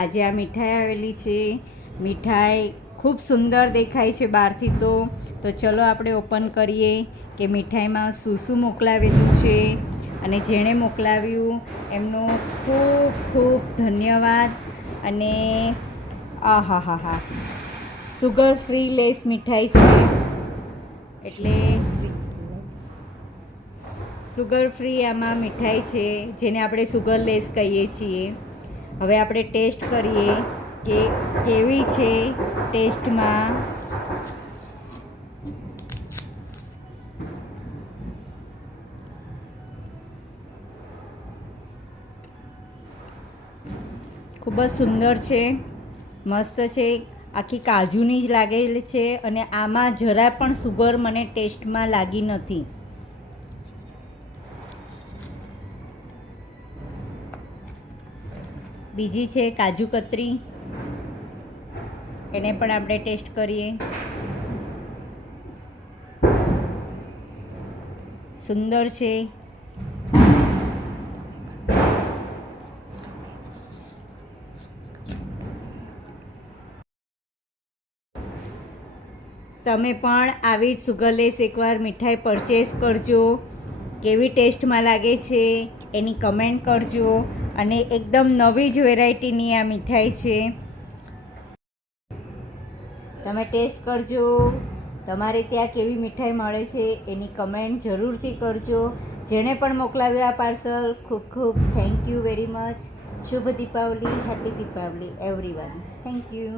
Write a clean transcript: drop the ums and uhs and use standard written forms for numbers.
આજે આ મીઠાઈ આવેલી છે. મીઠાઈ ખૂબ સુંદર દેખાય છે બહારથી તો ચલો આપણે ઓપન કરીએ કે મીઠાઈમાં શું શું મોકલાવેલું છે. અને જેણે મોકલાવ્યું એમનો ખૂબ ખૂબ ધન્યવાદ. અને આહાહાહા, સુગર ફ્રી લેસ મીઠાઈ છે, એટલે સુગર ફ્રી આમાં મીઠાઈ છે જેને આપણે સુગર લેસ કહીએ છીએ. હવે આપણે ટેસ્ટ કરીએ કે કેવી છે ટેસ્ટમાં. ખૂબ જ સુંદર છે, મસ્ત છે, આખી કાજુની જ લાગેલી છે. અને આમાં જરા પણ સુગર મને ટેસ્ટમાં લાગી નથી. બીજી છે કાજુ કતરી, એને પણ આપણે ટેસ્ટ કરીએ. સુંદર છે. તમે પણ આવી જ સુગરલેસ એકવાર મીઠાઈ પરચેસ કરજો. કેવી ટેસ્ટમાં લાગે છે એની કમેન્ટ કરજો. અને એકદમ નવી જ વેરાયટીની આ મીઠાઈ છે. તમે ટેસ્ટ કરજો. તમારે ત્યાં કેવી મીઠાઈ મળે છે એની કમેન્ટ જરૂરથી કરજો. જેણે પણ મોકલાવ્યું આ પાર્સલ, ખૂબ ખૂબ thank you very much. Shumbh Deepavali, happy Deepavali everyone. Thank you.